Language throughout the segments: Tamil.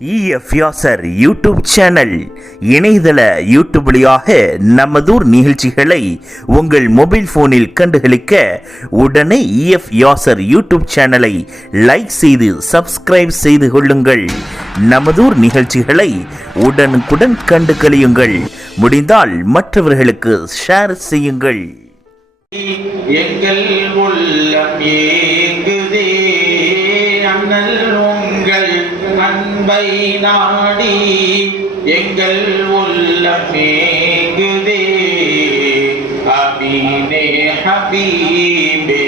EF யாசர் யூடியூப் சேனல் இணையதள யூடியூப் வழியாக நமதூர் நிகழ்ச்சிகளை உங்கள் மொபைல் போனில் கண்டுகளிக்க உடனே EF யாசர் யூடியூப் சேனலை லைக் செய்து சப்ஸ்கிரைப் செய்து கொள்ளுங்கள். நமதூர் நிகழ்ச்சிகளை உடனுக்குடன் கண்டு களியுங்கள். முடிந்தால் மற்றவர்களுக்கு ஷேர் செய்யுங்கள். எங்கள் உள்ளம் ஏங்குதே அண்ணல் உங்கள் அன்பை நாடி, எங்கள் உள்ளம் ஏங்குதே அமீனே ஹபீபே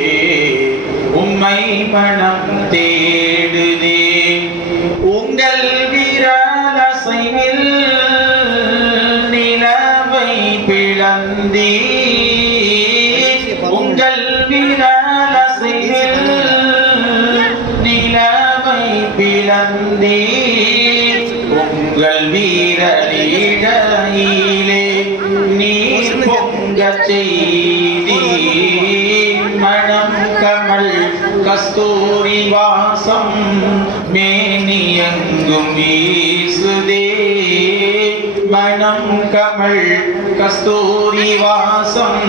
உம்மை மனம் தேடுதே. உங்கள் விரலசைவில் நிலவை பிளந்தீ, உங்கள் விரலசைவில் நிலவை பிளந்தீ, உங்கள் வீரலீடையிலே நீர் பொங்க செய்தி, மணம் கமல் கஸ்தூரி வாசம் மேனியங்கும் வீசுதே, மணம் கமல் கஸ்தூரி வாசம்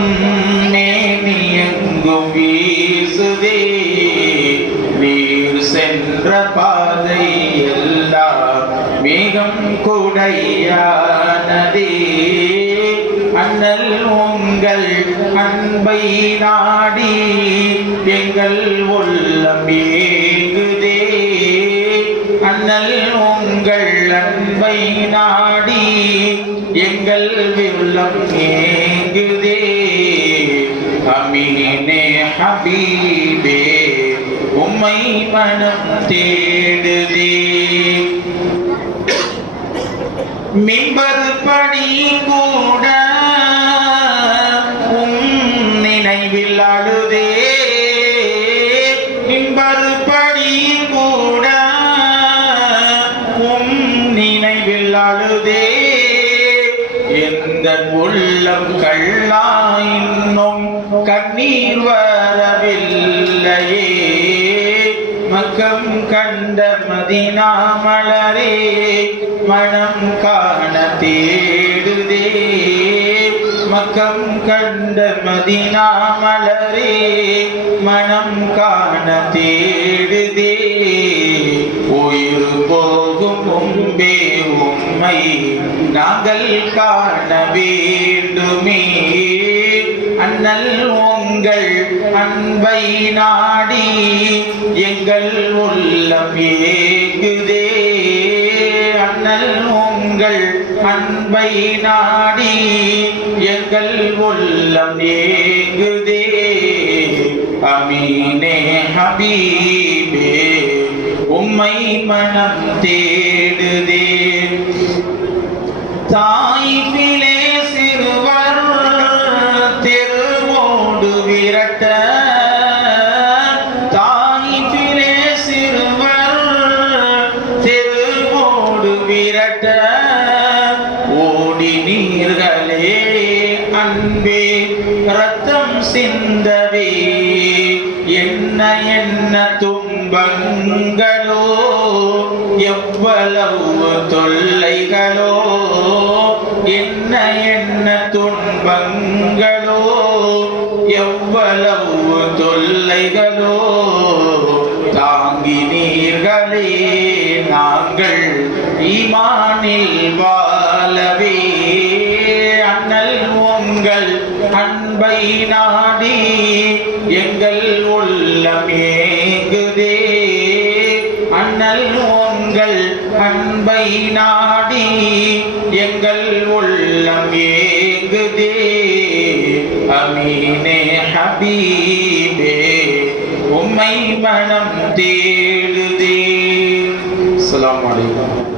மேனியங்கும் வீசுதே. நீர் சென்ற பாதை எல்லாம் மேகம் குடையானதே, அண்ணல் உங்கள் அன்பை நாடி எங்கள் உள்ளம் ஏங்குதே. அண்ணல் உங்கள் அன்பை நாடி எங்கள் உள்ளம் ஏங்குதே. அமீனே ஹபீபே உம்மை மனம் தேடுதே. மிம்பர் படி கூட நினைவில் அழுதே, மிம்பர் படி கூட நினைவில் அழுதே. எந்த உள்ளம் கள்ளா இன்னும் கண்ணீர் வரவில்லையே, மக்கம் கண்ட மதீனா மலரே மனம் காண தேடுதே, மக்கம் கண்ட மதீனா மலரே மனம் காண தேடுதே. உயிர் போகும் முன்பே உம்மை நாங்கள் காண வேண்டுமே, அண்ணல் உங்கள் அன்பை நாடி எங்கள் உள்ளம் ஏங்குதே. அண்ணல் உங்கள் அன்பை நாடி எங்கள் உள்ளம் ஏங்குதே. அமீனே ஹபீபே உம்மை மனம் தேடுதே. தாயிலே சிறுவர் தெருவோடு விரட்ட, தாயிலே சிறுவர் தெருவோடு விரட்ட, ஓடி நீர்களே அன்பே ரத்தம் சிந்தவே, என்ன என்ன துன்பங்களோ எவ்வளவு தொல்லைகளோ, என்ன என்ன துன்பங்களோ எவ்வளவு தொல்லைகளோ, தாங்கினீர்களே நாங்கள் ஈமானில் வாழவே. அண்ணல் உங்கள் அன்பை நாடி எங்கள் உள்ளம் ஏங்குதே. அண்ணல் உங்கள் அன்பை நாடி எங்கள் உள்ளம் ஏங்குதே. அமீனே ஹபீபே உம்மை மனம் தேடுதே. அஸ்ஸலாமு அலைக்கும்.